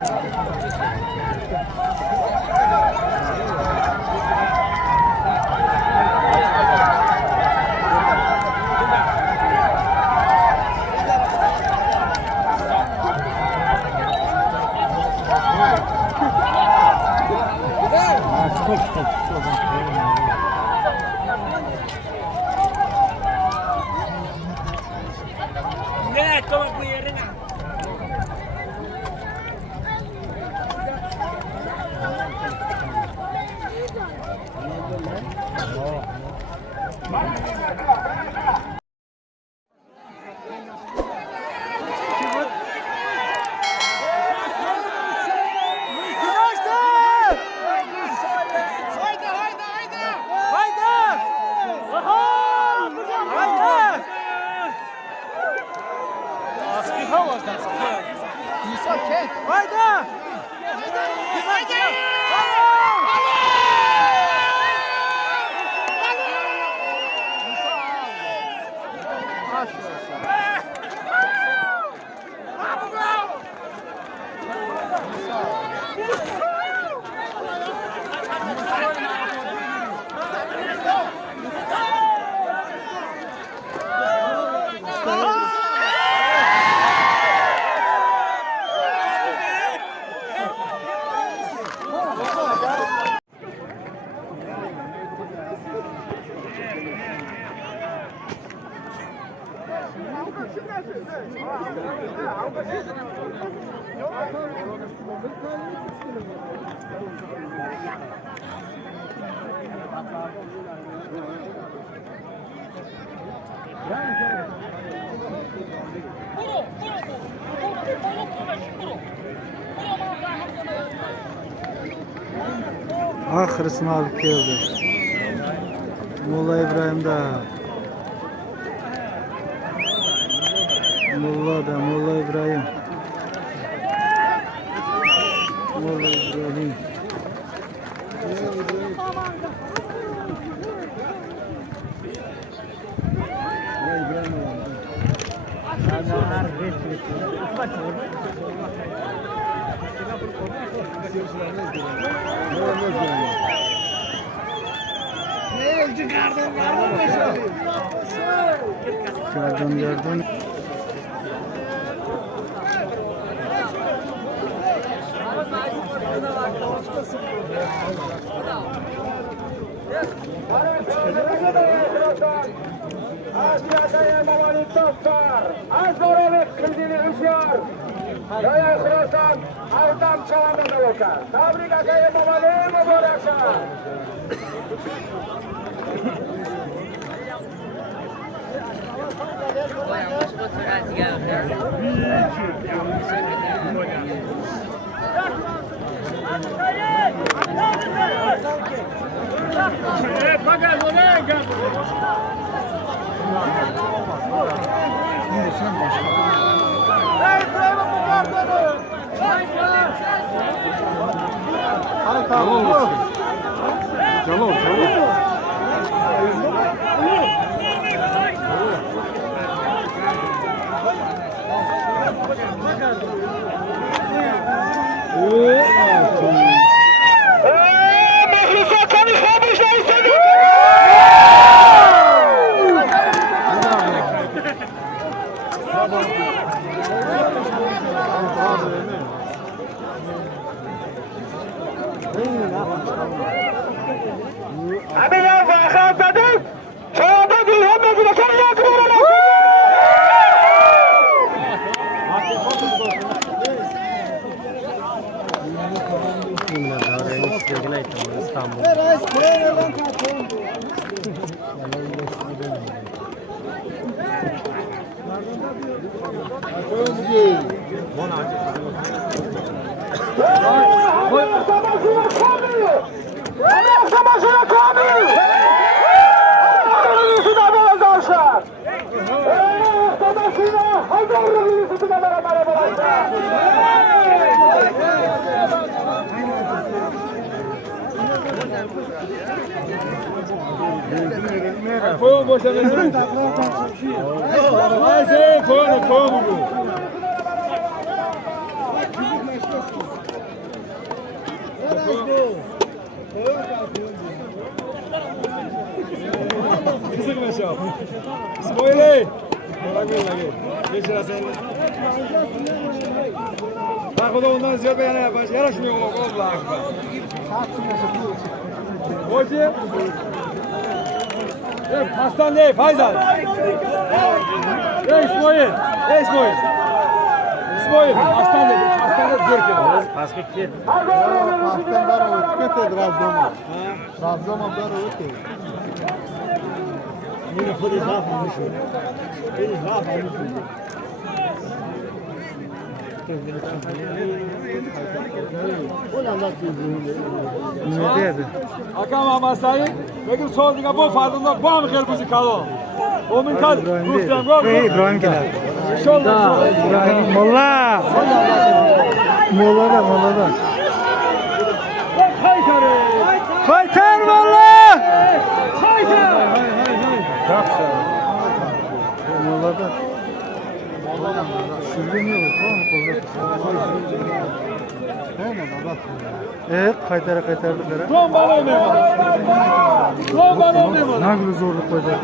Nè, toma cuidado nè. Ahırsını alıp geldi. Molla İbrahim de. Molla İbrahim. Molla İbrahim. Yardım. Fogo, você vai ver. Vai ser fogo. Kızık meşap. İsmail'e. Lage. Geçer sen. Bak o da ondan ziyade yana yapar. Yaraşmıyor o kollar. Hoca. Pastan değil, Faysal. İsmail. İsmail, aslan dedi. Aslan dedi, zor kedi. Pas bitti. Pastan dar ötket Trabzon'a. Trabzon'a dar ötket. Yine polis yapmış. Polis yapmış. Ne dedi? Akam amasayı, peki sorduğuna bu fazla bu mu kırmızı kalı? O min kal, Ruslan gol. İbrahim gel. İnşallah. İbrahim Molla. Molla'da. Haytare. Kaytar Molla. Haytare. Molla'da. Sürgünüyor. Evet, kaytardıkları. Son bana olmuyor. Son bana olmuyor. Ne gibi zorluk koyacak?